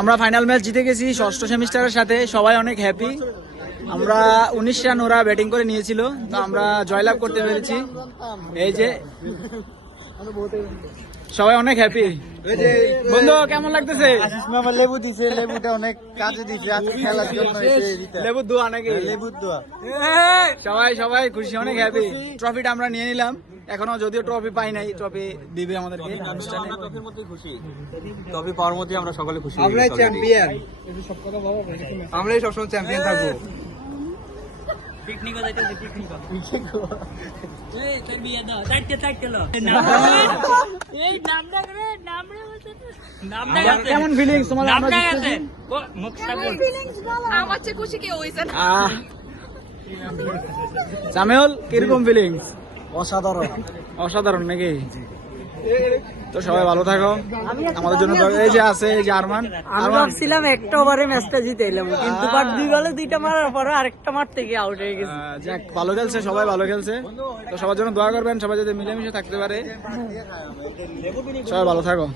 আমরা final match জিতে গেছি ষষ্ঠ সেমিস্টারের সাথে, সবাই অনেক হ্যাপি। আমরা 19 রান ওরা ব্যাটিং করে নিয়েছিল, তো আমরা জয়লাভ করতে পেরেছি। এই যে সবাই অনেক হ্যাপি। বন্ধু কেমন লাগতেছে? লেবু দিছে, লেবুটা অনেক কাজে দিছে আজকে খেলার জন্য। লেবুর দোয়া নাকি? লেবুর দোয়া। সবাই সবাই খুশি, অনেক হ্যাপি। ট্রফিটা আমরা নিয়ে নিলাম, এখনো যদিও ট্রফি পাই নাই, ট্রফি দিবে আমাদেরকে অনুষ্ঠানে। ট্রফির মধ্যে খুশি, ট্রফি পাওয়ার মধ্যে আমরা সকলে খুশি। আমরা চ্যাম্পিয়ন, আমরাই সবসময় চ্যাম্পিয়ন থাকবো। পিকনিকও যাইতেছে, পিকনিকও। এই তোর বিয়ে দাও, চাইতে লো। এই নামটা করে, নামরে বলতে নামটা আছে। কেমন ফিলিংস তোমার? আমরা নামটা আছে। মুখটা বল। আমার চেয়ে খুশি কেউ হইছে না। সামেউল কিরকম ফিলিংস? অসাধারণ। অসাধারণ নাকি? তো সবাই ভালো থাকো, আমাদের জন্য এই যে আছে, এই যে আরমান। আমি ভাবছিলাম একটা ওভারে ম্যাচটা জিতে এলাম, কিন্তু বাট 2 বলে 2টা মারার পরে আরেকটা মারতে গিয়ে আউট হয়ে গেছে। যাক, ভালো খেলছে, সবাই ভালো খেলছে। তো সবার জন্য দোয়া করবেন, সবাই যাতে মিলেমিশে থাকতে পারে। সবাই ভালো থাকো।